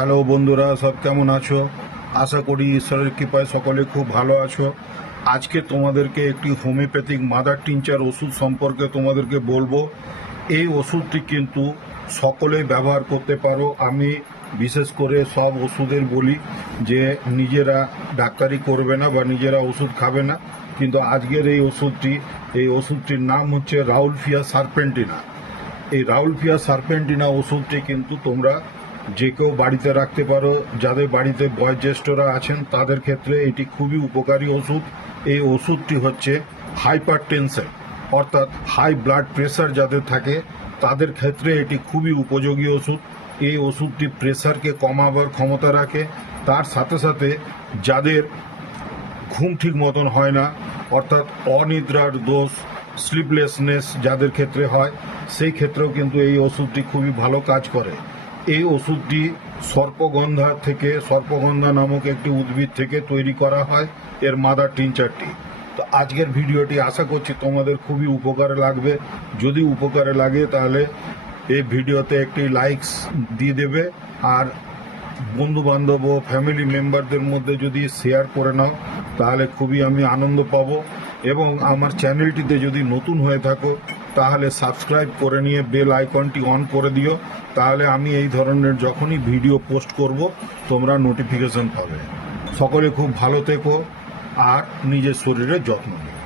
Hello বন্ধুরা, সব কেমন আছো? আশা করি ঈশ্বরের কৃপায় সকলে খুব ভালো আছো। আজকে তোমাদেরকে একটি হোমিওপ্যাথিক মাদার টিনচার ওষুধ সম্পর্কে তোমাদেরকে বলবো। এই ওষুধটি কিন্তু সকলেই ব্যবহার করতে পারো। আমি বিশেষ করে সব ওষুধের বলি যে নিজেরা ডাক্তারি করবে না বা নিজেরা ওষুধ খাবে না, কিন্তু আজকের এই ওষুধটির নাম হচ্ছে রাউলফিয়া সার্পেন্টিনা। এই রাউলফিয়া সার্পেন্টিনা ওষুধটি কিন্তু তোমরা যে কেউ বাড়িতে রাখতে পারো। যাদের বাড়িতে বয়োজ্যেষ্ঠরা আছেন তাদের ক্ষেত্রে এটি খুবই উপকারী ওষুধ। এই ওষুধটি হচ্ছে হাইপার টেনশন অর্থাৎ হাই ব্লাড প্রেশার যাদের থাকে তাদের ক্ষেত্রে এটি খুবই উপযোগী ওষুধ। এই ওষুধটি প্রেশারকে কমাবার ক্ষমতা রাখে। তার সাথে সাথে যাদের ঘুম ঠিক মতন হয় না অর্থাৎ অনিদ্রার দোষ, স্লিপলেসনেস যাদের ক্ষেত্রে হয়, সেই ক্ষেত্রেও কিন্তু এই ওষুধটি খুবই ভালো কাজ করে। এই ওষুধটি সর্পগন্ধা নামক একটি উদ্ভিদ থেকে তৈরি করা হয় এর মাদার টিনচারটি। তো আজকের ভিডিওটি আশা করছি তোমাদের খুবই উপকারে লাগবে। যদি উপকারে লাগে তাহলে এই ভিডিওতে একটি লাইকস দিয়ে দেবে, আর বন্ধু বান্ধব ও ফ্যামিলি মেম্বারদের মধ্যে যদি শেয়ার করে নাও তাহলে খুবই আমি আনন্দ পাবো। এবং আমার চ্যানেলটিতে যদি নতুন হয়ে থাকো তাহলে সাবস্ক্রাইব করে নিয়ে বেল আইকনটি অন করে দিও, তাহলে আমি এই ধরনের যখনই ভিডিও পোস্ট করব তোমরা নোটিফিকেশন পাবে। সকলে খুব ভালো থেকো আর নিজের শরীরের যত্ন নিও।